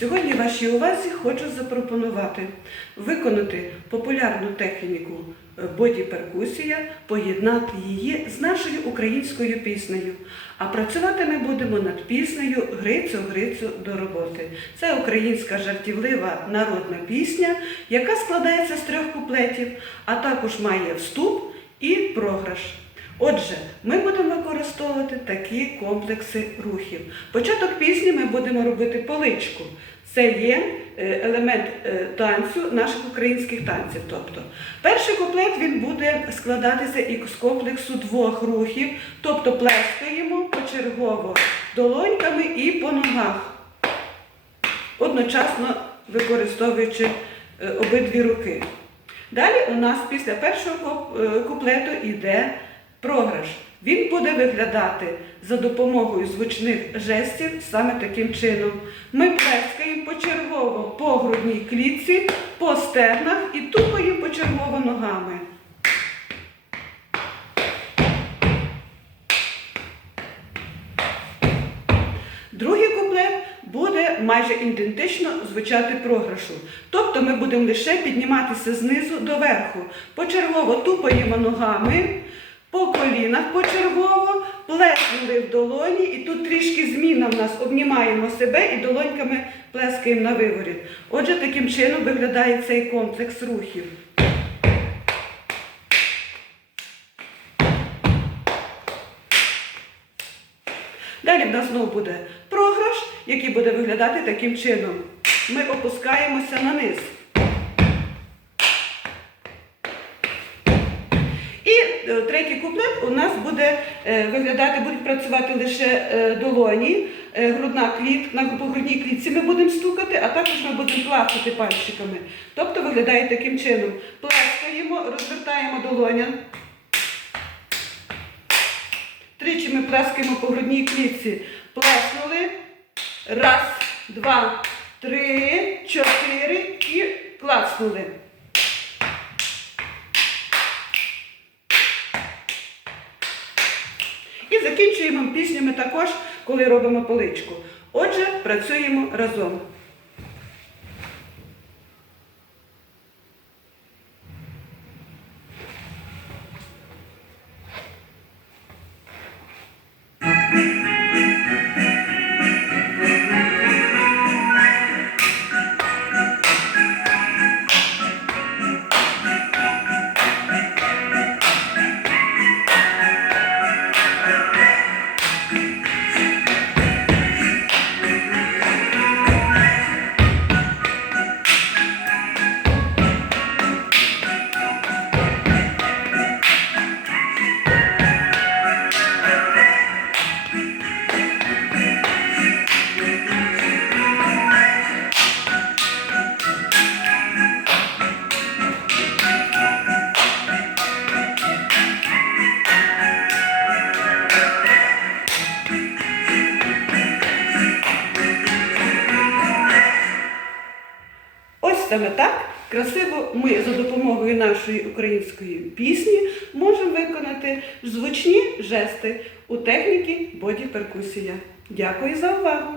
Сьогодні вашій увазі хочу запропонувати виконати популярну техніку е, боді-перкусія, поєднати її з нашою українською піснею. А працювати ми будемо над піснею Грицю, Грицю до роботи. Це українська жартівлива народна пісня, яка складається з трьох куплетів, а також має вступ і програш. Отже, ми будемо використовувати такі комплекси рухів. Початок пісні ми будемо робити поличку. Це є е, елемент е, танцю наших українських танців. Тобто, перший куплет він буде складатися із комплексу двох рухів, тобто плескаємо почергово долоньками і по ногах, одночасно використовуючи е, обидві руки. Далі у нас після першого куплету йде програш. Він буде виглядати за допомогою звучних жестів саме таким чином. Ми плескаємо почергово по грудній клітці, по стегнах і тупаємо почергово ногами. Другий куплет буде майже ідентично звучати програшу. Тобто ми будемо лише підніматися знизу до верху. Почергово тупаємо ногами, по колінах почергово, плеснули в долоні, і тут трішки зміна в нас обнімаємо себе і долоньками плескаємо на виворіт. Отже, таким чином виглядає цей комплекс рухів. Далі в нас знову буде програш, який буде виглядати таким чином. Ми опускаємося на низ. І е, третій куплет у нас буде е, виглядати, будуть працювати лише е, долоні, е, грудна клітка, на грудній клітці ми будемо стукати, а також ми будемо пластити пальчиками. Тобто виглядає таким чином. Плескаємо, розвертаємо долоня. Тричі ми плескаємо по грудній клітці. Плеснули. Раз, два, три, чотири і клацнули. І закінчуємо піснями також, коли робимо поличку. Отже, працюємо разом. Саме так красиво ми за допомогою нашої української пісні можемо виконати звучні жести у техніці боді-перкусія. Дякую за увагу!